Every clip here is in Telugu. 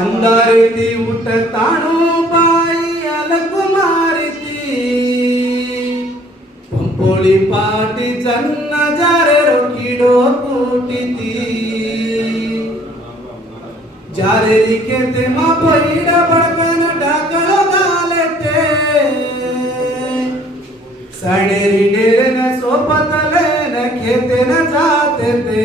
ಅಂದಾರಿತಿ ಊಟ ತಾಣು ಬಾಯಿ ಅಲಕು ಮಾರಿತಿ ಪಂಪೋಳಿ ಪಾಟಿ ಚನ್ನ ಜಾರೆರೋ ಕಿಡೋ ಕೂಟಿತಿ ಜಾರೆರಿಗೆ ತೆಮ ಬೈಡ ಬಡಕನ ಡಾಕಳ ಗಾಲೆತೆ ಸಣೆರಿ ಡೇರೆನ ಸೋಪತಲೆನ ಖೇತೆನ ಜಾತೆತೆ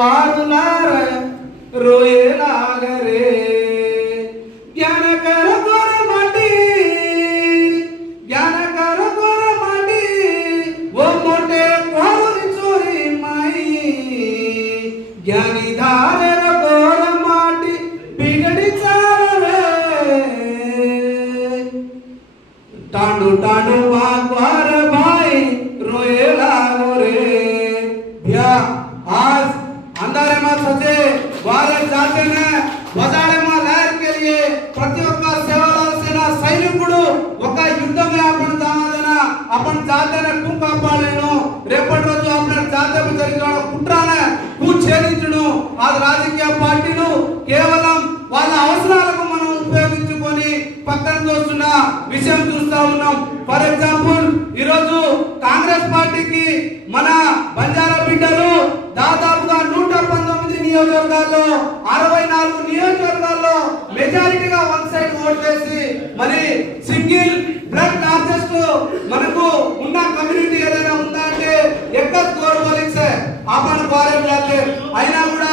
వారులార రోయలాగరే. జ్ఞానకర గొరమటి జ్ఞానకర గొరమటి ఓ మొటే కొరుని చోరి మై జ్ఞానిధార గొరమాటి బిగడి చాలరే. టాండు టాండు వాగ్వారా మజాలెమా లాయర్కి ప్రతి ఒక్క సేవలసిన సైనికుడు ఒక యుద్ధం ఆపణ దామదన. అపణ జాతర రేపటి రోజు ఆపణ జాతర జరిగిన కుట్రాన కూర్చేదించడం ఆ రాజకీయ పార్టీలు కేవలం వాళ్ళ అవసరాలకు మనం ఉపయోగించుకొని పక్కన చూస్తున్న విషయం చూస్తా ఉన్నాం. ఫర్ ఎగ్జాంపుల్ నియోజకవర్గాల్లో అరవై నాలుగు నియోజకవర్గాల్లో మెజారిటీగా వన్ సైడ్ ఓట్ వేసి మరి సింగిల్ బ్లడ్ లార్జెస్ట్ మనకు ఉన్న కమ్యూనిటీ ఏదైనా ఉందా అంటే ఎక్కడ గోడవలించే అపన గోరం అయినా కూడా